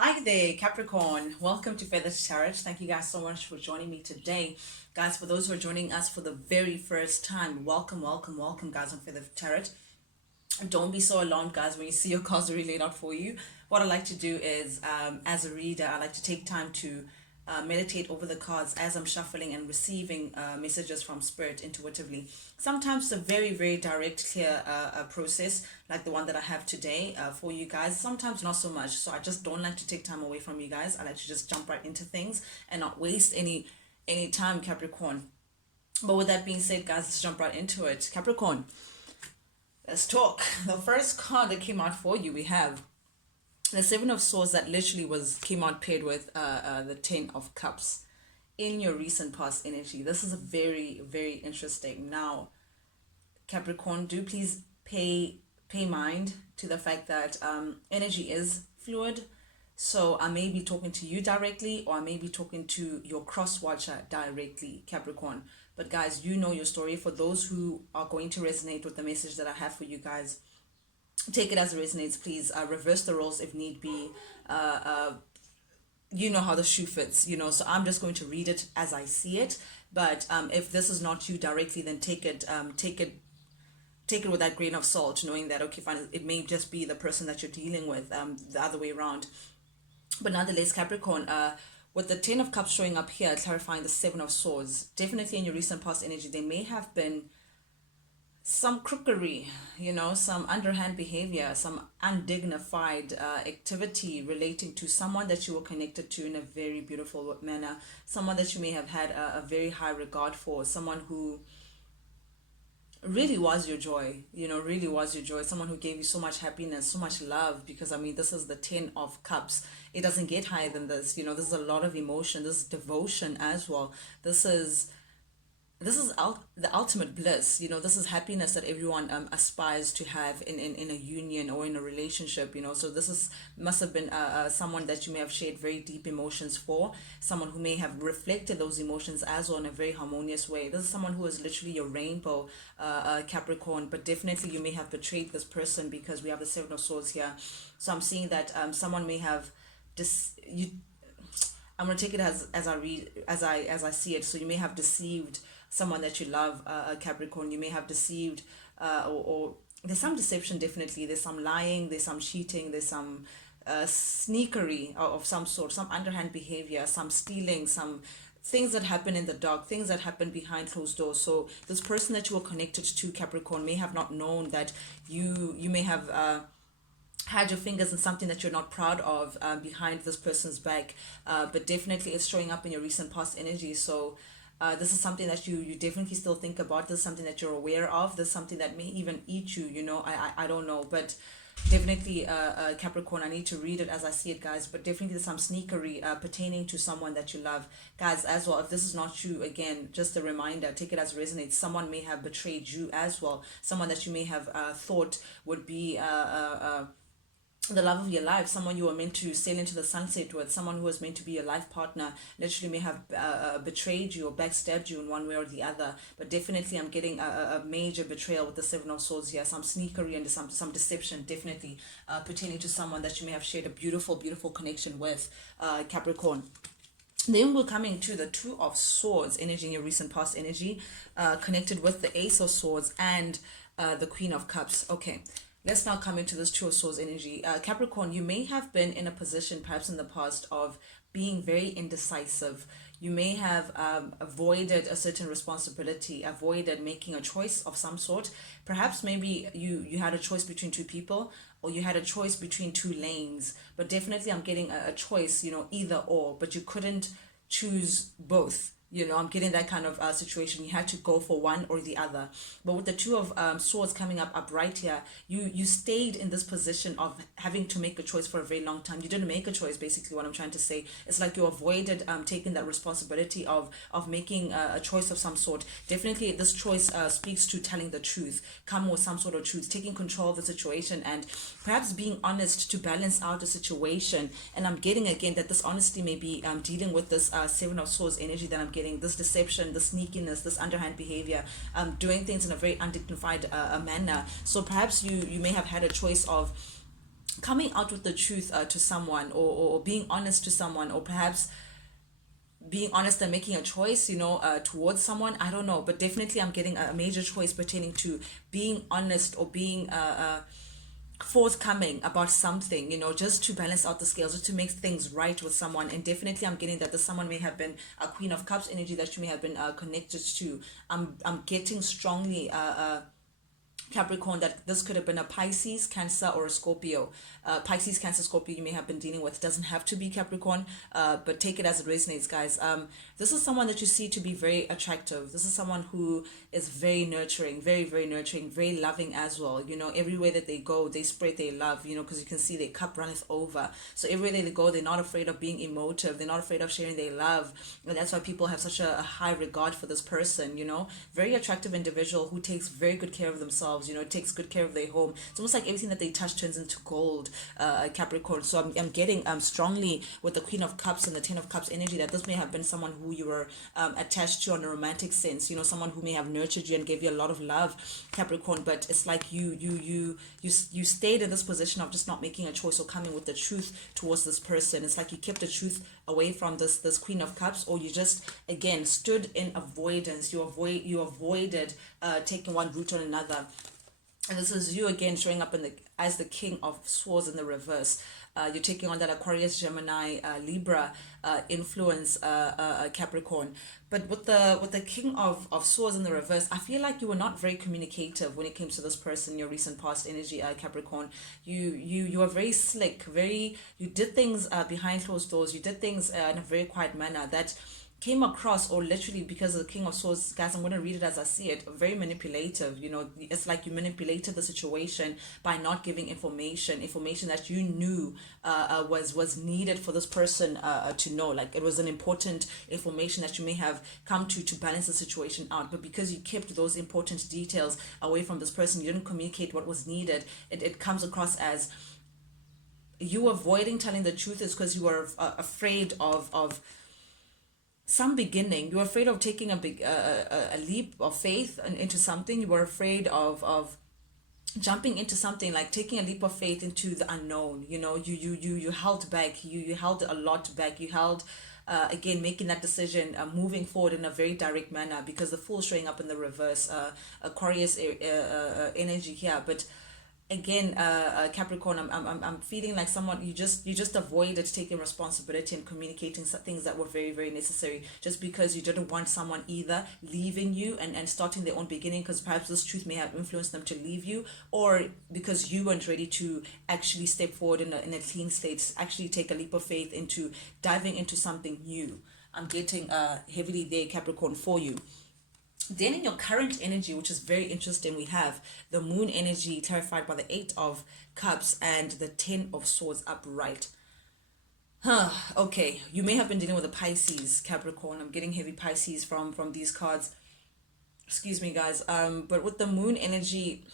Hi there, Capricorn. Welcome to Feathers Tarot. Thank you guys so much for joining me today. Guys, for those who are joining us for the very first time, welcome, guys, on Feather Tarot. Don't be so alarmed, guys, when you see your cards already laid out for you. What I like to do is, as a reader, I like to take time to meditate over the cards as I'm shuffling and receiving messages from Spirit intuitively. Sometimes it's a very direct, clear process, like the one that I have today for you guys. Sometimes not so much. So I just don't like to take time away from you guys. I like to just jump right into things and not waste any time, Capricorn. But with that being said, guys, let's jump right into it. Capricorn, let's talk. The first card that came out for you, we have the Seven of Swords that literally came out paired with the Ten of Cups in your recent past energy. This is a very interesting. Now, Capricorn, do please pay mind to the fact that energy is fluid. So I may be talking to you directly, or I may be talking to your cross watcher directly, Capricorn. But guys, you know your story. For those who are going to resonate with the message that I have for you guys, take it as it resonates. Please reverse the roles if need be. You know how the shoe fits, so I'm just going to read it as I see it. But if this is not you directly, then take it with that grain of salt, knowing that, okay, fine, it may just be the person that you're dealing with, the other way around. But nonetheless, Capricorn, with the Ten of Cups showing up here, clarifying the Seven of Swords, definitely in your recent past energy, there may have been some crookery, some underhand behavior, some undignified activity relating to someone that you were connected to in a very beautiful manner, someone that you may have had a very high regard for, someone who really was your joy, someone who gave you so much happiness, so much love, because this is the Ten of Cups. It doesn't get higher than this. This is a lot of emotion. This is devotion as well. This is the ultimate bliss. This is happiness that everyone aspires to have in a union or in a relationship. So must have been someone that you may have shared very deep emotions for, someone who may have reflected those emotions as well in a very harmonious way. This is someone who is literally your rainbow, Capricorn. But definitely you may have betrayed this person, because we have the Seven of Swords here. So I'm seeing that someone may have I'm gonna take it as I read, as I see it. So you may have deceived someone that you love, Capricorn. You may have deceived, or there's some deception. Definitely, there's some lying, there's some cheating, there's some sneakery of some sort, some underhand behavior, some stealing, some things that happen in the dark, things that happen behind closed doors. So this person that you were connected to, Capricorn, may have not known that you may have had your fingers in something that you're not proud of behind this person's back, but definitely it's showing up in your recent past energy. So this is something that you definitely still think about. This is something that you're aware of. This is something that may even eat you. I don't know, but definitely Capricorn, I need to read it as I see it, guys. But definitely there's some sneakery pertaining to someone that you love, guys, as well. If this is not you, again, just a reminder, take it as resonates. Someone may have betrayed you as well. Someone that you may have thought would be the love of your life, someone you were meant to sail into the sunset with, someone who was meant to be your life partner, literally may have betrayed you or backstabbed you in one way or the other. But definitely I'm getting a major betrayal with the Seven of Swords here, some sneakery and some deception, definitely pertaining to someone that you may have shared a beautiful connection with, Capricorn. Then we're coming to the Two of Swords energy in your recent past energy, connected with the Ace of Swords and the Queen of Cups. Okay, let's now come into this Two of Swords energy. Capricorn, you may have been in a position perhaps in the past of being very indecisive. You may have avoided a certain responsibility, avoided making a choice of some sort. Perhaps maybe you had a choice between two people, or you had a choice between two lanes. But definitely I'm getting a choice, either or, but you couldn't choose both. I'm getting that kind of situation. You had to go for one or the other. But with the Two of Swords coming up right here, you stayed in this position of having to make a choice for a very long time. You didn't make a choice, basically what I'm trying to say. It's like you avoided taking that responsibility of making a choice of some sort. Definitely this choice speaks to telling the truth, come with some sort of truth, taking control of the situation, and perhaps being honest to balance out the situation. And I'm getting again that this honesty may be dealing with this Seven of Swords energy that I'm getting, this deception, this sneakiness, this underhand behavior, doing things in a very undignified manner. So perhaps you may have had a choice of coming out with the truth to someone, or being honest to someone, or perhaps being honest and making a choice, towards someone. I don't know, but definitely I'm getting a major choice pertaining to being honest, or being forthcoming about something, just to balance out the scales, just to make things right with someone. And definitely I'm getting that the someone may have been a Queen of Cups energy that you may have been connected to. I'm getting strongly Capricorn, that this could have been a Pisces, Cancer, or a Scorpio. Pisces, Cancer, Scorpio you may have been dealing with. It doesn't have to be Capricorn, but take it as it resonates, guys. This is someone that you see to be very attractive. This is someone who is very nurturing, very, very nurturing, very loving as well. Everywhere that they go, they spread their love, because you can see their cup runneth over. So everywhere they go, they're not afraid of being emotive. They're not afraid of sharing their love. And that's why people have such a high regard for this person, Very attractive individual who takes very good care of themselves, takes good care of their home. It's almost like everything that they touch turns into gold, Capricorn. So I'm getting strongly with the Queen of Cups and the Ten of Cups energy that this may have been someone who you were attached to on a romantic sense, someone who may have nurtured you and gave you a lot of love, Capricorn. But it's like you stayed in this position of just not making a choice or coming with the truth towards this person. It's like you kept the truth away from this Queen of Cups, or you just again stood in avoidance. You avoided taking one route or another. And this is you again showing up as the King of Swords in the reverse. You're taking on that Aquarius, Gemini, Libra influence, Capricorn. But with the King of Swords in the reverse, I feel like you were not very communicative when it came to this person, your recent past energy, Capricorn. You were very slick, you did things behind closed doors. You did things in a very quiet manner that came across, or literally, because of the King of Swords, guys, I'm going to read it as I see it, very manipulative. It's like you manipulated the situation by not giving information that you knew was needed for this person to know. Like, it was an important information that you may have come to balance the situation out, but because you kept those important details away from this person, you didn't communicate what was needed. It comes across as you avoiding telling the truth is because you were afraid of some beginning. You were afraid of taking a leap of faith into something. You were afraid of jumping into something, like taking a leap of faith into the unknown. You held back. You held a lot back. You held again, making that decision, moving forward in a very direct manner, because the Fool showing up in the reverse, Aquarius energy here. But again, Capricorn, I'm feeling like someone you just avoided taking responsibility and communicating some things that were very, very necessary, just because you didn't want someone either leaving you and starting their own beginning, because perhaps this truth may have influenced them to leave you, or because you weren't ready to actually step forward in a clean state, actually take a leap of faith into diving into something new. I'm getting heavily there, Capricorn, for you. Then in your current energy, which is very interesting, we have the Moon energy clarified by the Eight of Cups and the Ten of Swords upright. Okay, you may have been dealing with a Pisces, Capricorn. I'm getting heavy Pisces from these cards. Excuse me, guys. But with the Moon energy,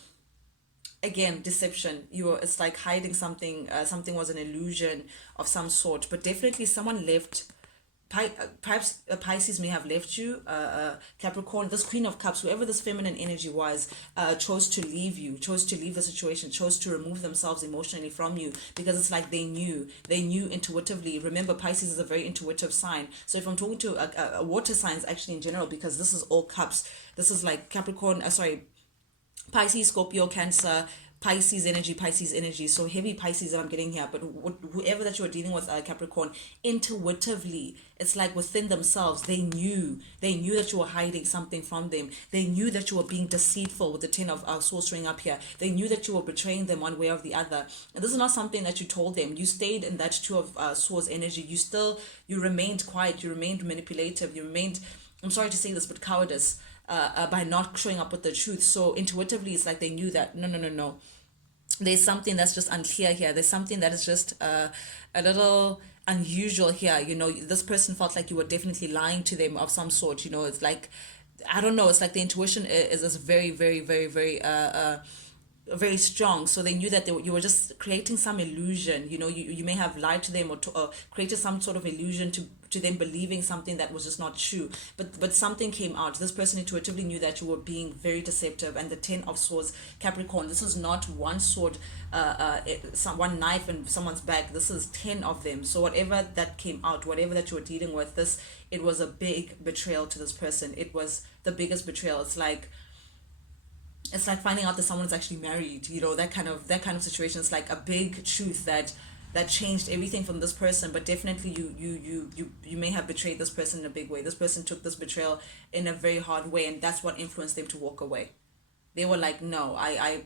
again, deception. It's like hiding something. Something was an illusion of some sort. But definitely someone left. Perhaps Pisces may have left you, Capricorn. This Queen of Cups, whoever this feminine energy was, chose to leave you, chose to leave the situation, chose to remove themselves emotionally from you, because it's like they knew intuitively. Remember, Pisces is a very intuitive sign. So if I'm talking to a water signs, actually in general, because this is all cups, this is like Capricorn, Pisces, Scorpio, Cancer, Pisces energy, so heavy Pisces that I'm getting here. But whoever that you're dealing with, Capricorn, intuitively, it's like within themselves, they knew that you were hiding something from them. They knew that you were being deceitful with the Ten of Swords showing up here. They knew that you were betraying them one way or the other. And this is not something that you told them. You stayed in that Two of Swords energy. You remained quiet. You remained manipulative. You remained, I'm sorry to say this, but cowardice. By not showing up with the truth. So intuitively, it's like they knew that no, there's something that's just unclear here. There's something that is just a little unusual here. This person felt like you were definitely lying to them of some sort. It's like, I don't know, it's like the intuition is very, very, very, very very strong, so they knew that you were just creating some illusion. You may have lied to them, or created some sort of illusion to them believing something that was just not true, but something came out. This person intuitively knew that you were being very deceptive. And the 10 of swords, Capricorn, this is not one sword, one knife in someone's back. This is 10 of them. So whatever that came out, whatever that you were dealing with, it was a big betrayal to this person. It was the biggest betrayal. It's like finding out that someone's actually married, that kind of situation. It's like a big truth that changed everything from this person. But definitely you may have betrayed this person in a big way. This person took this betrayal in a very hard way, and that's what influenced them to walk away. They were like, no, I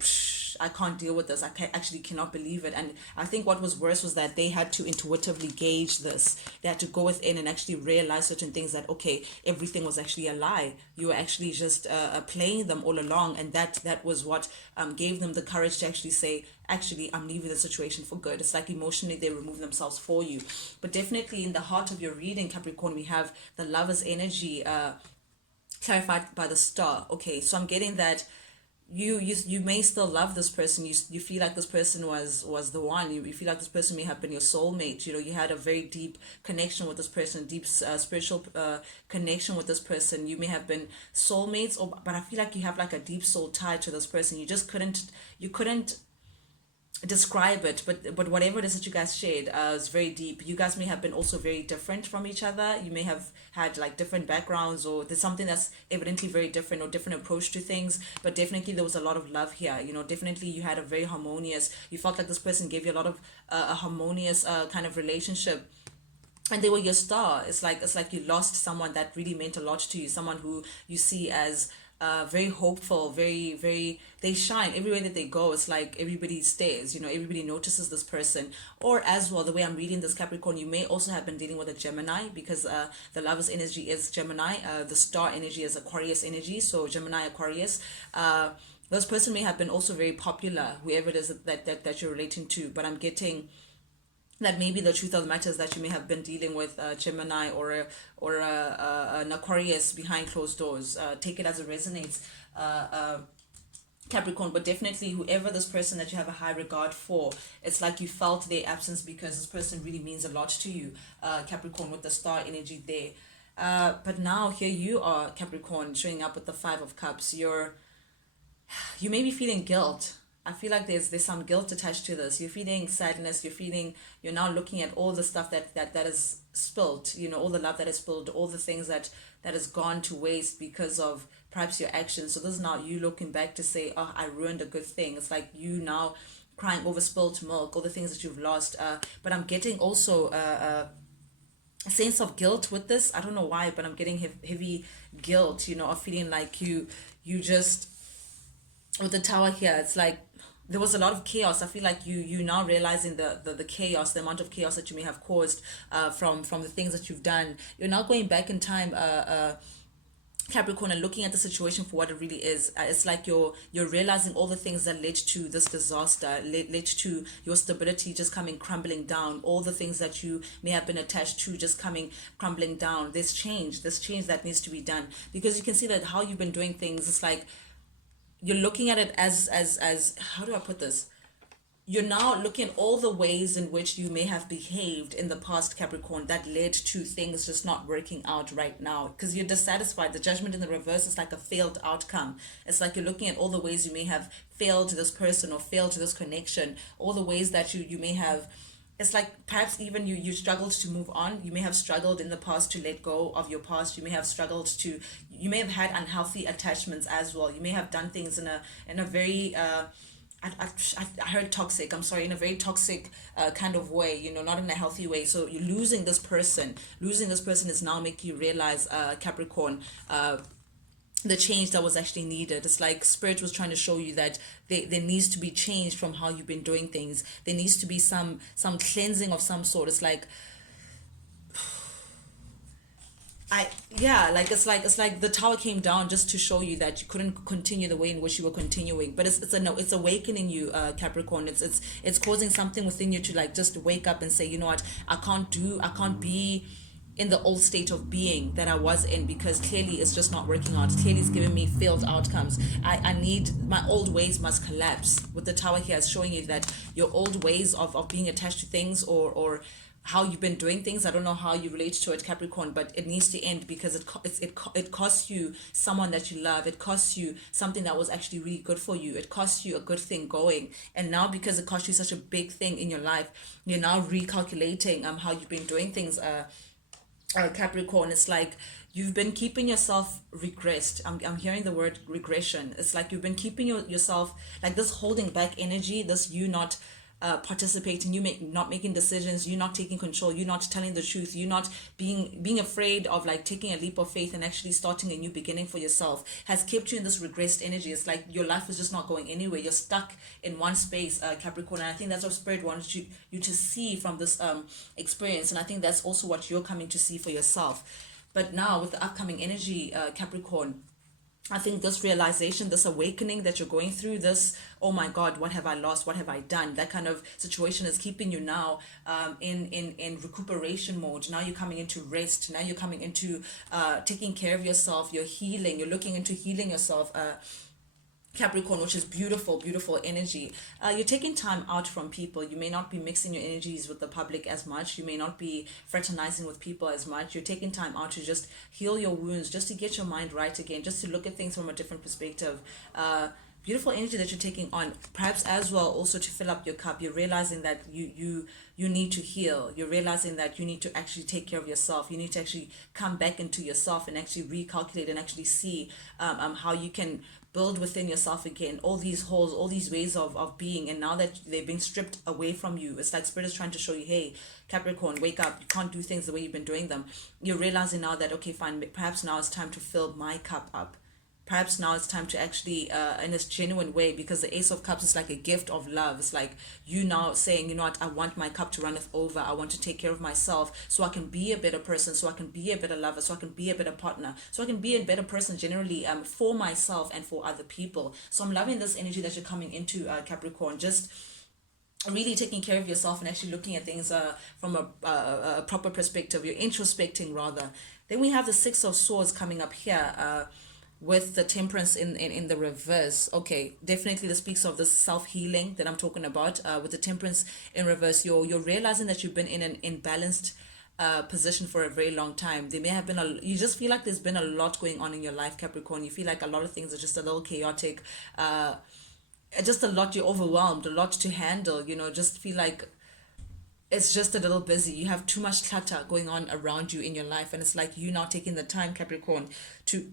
can't deal with this. Actually cannot believe it. And I think what was worse was that they had to intuitively gauge this. They had to go within and actually realize certain things, that okay, everything was actually a lie. You were actually just playing them all along. And that was what gave them the courage to actually say, actually, I'm leaving the situation for good. It's like emotionally they remove themselves for you. But definitely in the heart of your reading, Capricorn, we have the Lover's energy clarified by the Star. Okay, so I'm getting that you may still love this person. You feel like this person was the one. You feel like this person may have been your soulmate. You had a very deep connection with this person, deep spiritual connection with this person. You may have been soulmates, but I feel like you have like a deep soul tie to this person. You couldn't describe it, but whatever it is that you guys shared is very deep. You guys may have been also very different from each other. You may have had like different backgrounds, or there's something that's evidently very different, or different approach to things. But definitely there was a lot of love here. Definitely you had a very harmonious, you felt like this person gave you a lot of a harmonious kind of relationship, and they were your star. It's like you lost someone that really meant a lot to you, someone who you see as very hopeful, very, very, they shine everywhere that they go. It's like everybody stays, everybody notices this person. Or as well, the way I'm reading this, Capricorn, you may also have been dealing with a Gemini, because the Lover's energy is Gemini, the Star energy is Aquarius energy, so Gemini, Aquarius. This person may have been also very popular, whoever it is that you're relating to. But I'm getting that maybe the truth of the matter is that you may have been dealing with Gemini or an Aquarius behind closed doors. Take it as it resonates, Capricorn. But definitely whoever this person that you have a high regard for, it's like you felt their absence, because this person really means a lot to you, Capricorn, with the Star energy there. But now here you are, Capricorn, showing up with the 5 of Cups. You may be feeling guilt. I feel like there's some guilt attached to this. You're feeling sadness. You're now looking at all the stuff that is spilled, all the love that is spilled, all the things that has gone to waste because of perhaps your actions. So this is now you looking back to say, oh, I ruined a good thing. It's like you now crying over spilled milk, all the things that you've lost. But I'm getting also a sense of guilt with this. I don't know why, but I'm getting heavy guilt, of feeling like you just, with the Tower here, it's like there was a lot of chaos. I feel like you now realizing the chaos, the amount of chaos that you may have caused from the things that you've done. You're now going back in time, Capricorn, and looking at the situation for what it really is. It's like you're realizing all the things that led to this disaster, led to your stability just coming crumbling down, all the things that you may have been attached to just coming crumbling down. There's change that needs to be done, because you can see that how you've been doing things. It's like you're looking at it as how do I put this? You're now looking at all the ways in which you may have behaved in the past, Capricorn, that led to things just not working out right now, because you're dissatisfied. The Judgment in the reverse is like a failed outcome. It's like you're looking at all the ways you may have failed to this person or failed to this connection, all the ways that you may have. It's like perhaps even you struggled to move on. You may have struggled in the past to let go of your past. You may have you may have had unhealthy attachments as well. You may have done things in a very I heard toxic. I'm sorry, in a very toxic kind of way. Not in a healthy way. So you're losing this person. Losing this person is now making you realize, Capricorn, the change that was actually needed. It's like Spirit was trying to show you that there needs to be change from how you've been doing things. There needs to be some cleansing of some sort. It's like it's like the Tower came down just to show you that you couldn't continue the way in which you were continuing. But it's awakening you, Capricorn. It's causing something within you to like just wake up and say, you know what, I can't be in the old state of being that I was in, because clearly it's just not working out. Clearly it's giving me failed outcomes. I need, my old ways must collapse. With the tower here, it's showing you that your old ways of being attached to things, or how you've been doing things, I don't know how you relate to it, Capricorn, but it needs to end, because it costs you someone that you love. It costs you something that was actually really good for you. It costs you a good thing going, and now because it cost you such a big thing in your life, you're now recalculating how you've been doing things. Capricorn, it's like you've been keeping yourself regressed. I'm hearing the word regression. It's like you've been keeping yourself like this, holding back energy, this you not participating, not making decisions, you not taking control, you not telling the truth, you not being afraid of like taking a leap of faith and actually starting a new beginning for yourself, has kept you in this regressed energy. It's like your life is just not going anywhere. You're stuck in one space, Capricorn, and I think that's what Spirit wants you to see from this experience, and I think that's also what you're coming to see for yourself. But now with the upcoming energy, Capricorn, I think this realization, this awakening that you're going through, this, oh my God, what have I lost? What have I done? That kind of situation is keeping you now in recuperation mode. Now you're coming into rest. Now you're coming into taking care of yourself. You're healing. You're looking into healing yourself. Capricorn, which is beautiful, beautiful energy. You're taking time out from people. You may not be mixing your energies with the public as much. You may not be fraternizing with people as much. You're taking time out to just heal your wounds, just to get your mind right again, just to look at things from a different perspective. Beautiful energy that you're taking on, perhaps as well also to fill up your cup. You're realizing that you need to heal. You're realizing that you need to actually take care of yourself. You need to actually come back into yourself and actually recalculate and actually see how you can build within yourself again, all these holes, all these ways of being. And now that they've been stripped away from you, it's like Spirit is trying to show you, hey, Capricorn, wake up. You can't do things the way you've been doing them. You're realizing now that, okay, fine, perhaps now it's time to fill my cup up. Perhaps now it's time to actually, in this genuine way, because the Ace of Cups is like a gift of love. It's like you now saying, you know what, I want my cup to runneth over. I want to take care of myself so I can be a better person, so I can be a better lover, so I can be a better partner, so I can be a better person generally for myself and for other people. So I'm loving this energy that you're coming into, Capricorn. Just really taking care of yourself and actually looking at things from a proper perspective. You're introspecting rather. Then we have the Six of Swords coming up here. With the Temperance in the reverse. Okay, definitely this speaks of the self-healing that I'm talking about. With the Temperance in reverse, you're realizing that you've been in an imbalanced position for a very long time. There may have been you just feel like there's been a lot going on in your life, Capricorn. You feel like a lot of things are just a little chaotic, just a lot. You're overwhelmed, a lot to handle, just feel like it's just a little busy. You have too much clutter going on around you in your life, and it's like you now taking the time, Capricorn, to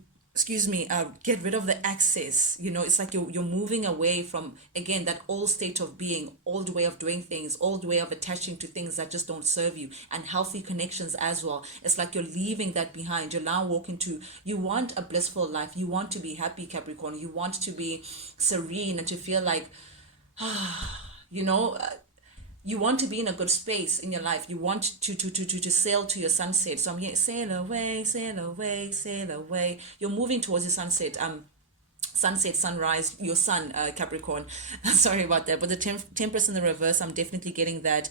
get rid of the access. It's like you're moving away from, again, that old state of being, old way of doing things, old way of attaching to things that just don't serve you, and healthy connections as well. It's like you're leaving that behind. You're now walking to, you want a blissful life. You want to be happy, Capricorn. You want to be serene and to feel like, you want to be in a good space in your life. You want to sail to your sunset. So I'm here, sail away, sail away, sail away. You're moving towards your sunset. Sunset, sunrise, your sun, Capricorn. Sorry about that. But the Temperance in the reverse, I'm definitely getting that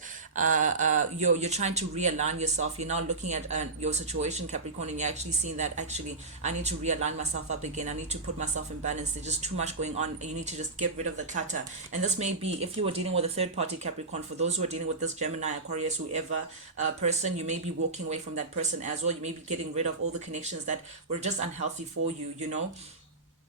you're trying to realign yourself. You're now looking at your situation, Capricorn, and you're actually seeing that actually I need to realign myself up again. I need to put myself in balance. There's just too much going on, and you need to just get rid of the clutter. And this may be, if you were dealing with a third party, Capricorn, for those who are dealing with this Gemini, Aquarius, whoever person, you may be walking away from that person as well. You may be getting rid of all the connections that were just unhealthy for you,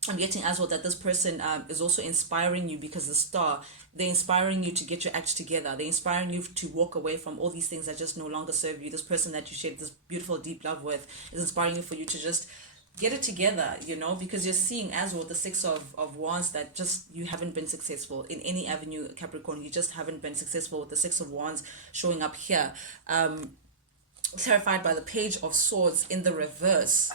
I'm getting as well that this person is also inspiring you, because the star, they're inspiring you to get your act together. They're inspiring you to walk away from all these things that just no longer serve you. This person that you shared this beautiful, deep love with is inspiring you for you to just get it together, because you're seeing as well the Six of Wands that just you haven't been successful in any avenue, Capricorn. You just haven't been successful with the Six of Wands showing up here. Clarified by the Page of Swords in the reverse.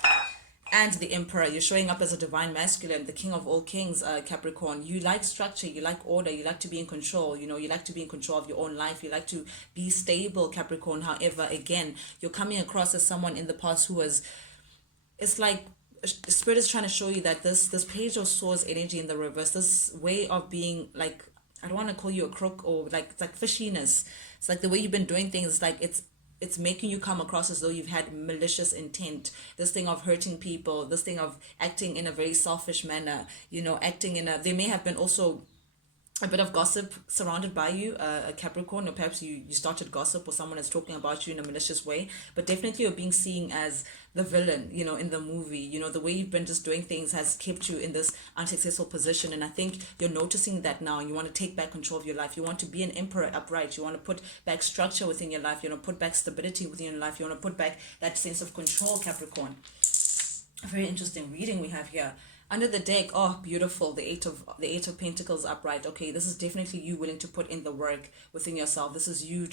And the Emperor, you're showing up as a divine masculine, the king of all kings, Capricorn. You like structure, you like order, you like to be in control, you like to be in control of your own life, you like to be stable, Capricorn. However, again, you're coming across as someone in the past who was, it's like Spirit is trying to show you that this Page of Swords energy in the reverse, this way of being, like, I don't want to call you a crook, or like, it's like fishiness. It's like the way you've been doing things, like it's it's making you come across as though you've had malicious intent, this thing of hurting people, this thing of acting in a very selfish manner, acting in a, there may have been also a bit of gossip surrounded by you, a Capricorn, or perhaps you started gossip or someone is talking about you in a malicious way, but definitely you're being seen as the villain, in the movie. The way you've been just doing things has kept you in this unsuccessful position, and I think you're noticing that now, and you want to take back control of your life. You want to be an emperor upright. You want to put back structure within your life. You want to put back stability within your life. You want to put back that sense of control, Capricorn. A very interesting reading we have here. Under the deck, oh, beautiful, the eight of pentacles upright. Okay, this is definitely you willing to put in the work within yourself. This is you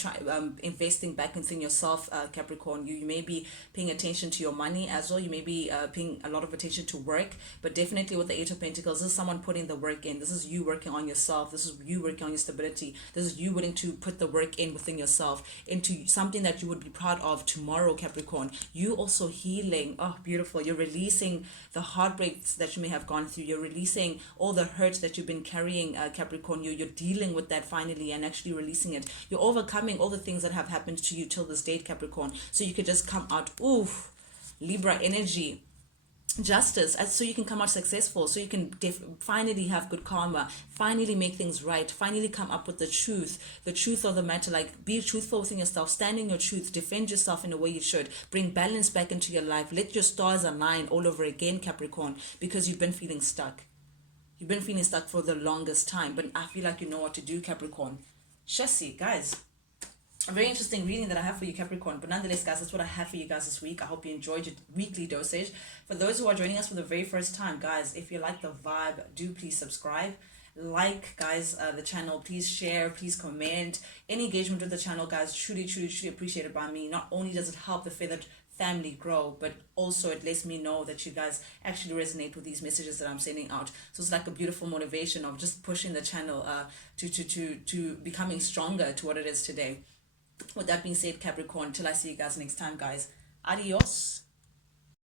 investing back within yourself, Capricorn. You may be paying attention to your money as well. You may be paying a lot of attention to work, but definitely with the eight of pentacles, this is someone putting the work in. This is you working on yourself. This is you working on your stability. This is you willing to put the work in within yourself into something that you would be proud of tomorrow, Capricorn. You also healing. Oh, beautiful. You're releasing the heartbreaks that you may have gone through. You're releasing all the hurt that you've been carrying, Capricorn. You're dealing with that finally and actually releasing it. You're overcoming all the things that have happened to you till this date, Capricorn. So you could just come out, oof, Libra energy. Justice, so you can come out successful, so you can finally have good karma, finally make things right, finally come up with the truth of the matter. Like, be truthful within yourself, stand in your truth, defend yourself in the way you should, bring balance back into your life, let your stars align all over again, Capricorn, because you've been feeling stuck. You've been feeling stuck for the longest time, but I feel like you know what to do, Capricorn. Chassis, guys. A very interesting reading that I have for you, Capricorn. But nonetheless, guys, that's what I have for you guys this week. I hope you enjoyed your weekly dosage. For those who are joining us for the very first time, guys, if you like the vibe, do please subscribe. Like, guys, the channel. Please share. Please comment. Any engagement with the channel, guys, truly, truly, truly appreciated by me. Not only does it help the feathered family grow, but also it lets me know that you guys actually resonate with these messages that I'm sending out. So it's like a beautiful motivation of just pushing the channel to becoming stronger to what it is today. With that being said, Capricorn, till I see you guys next time, guys. Adios.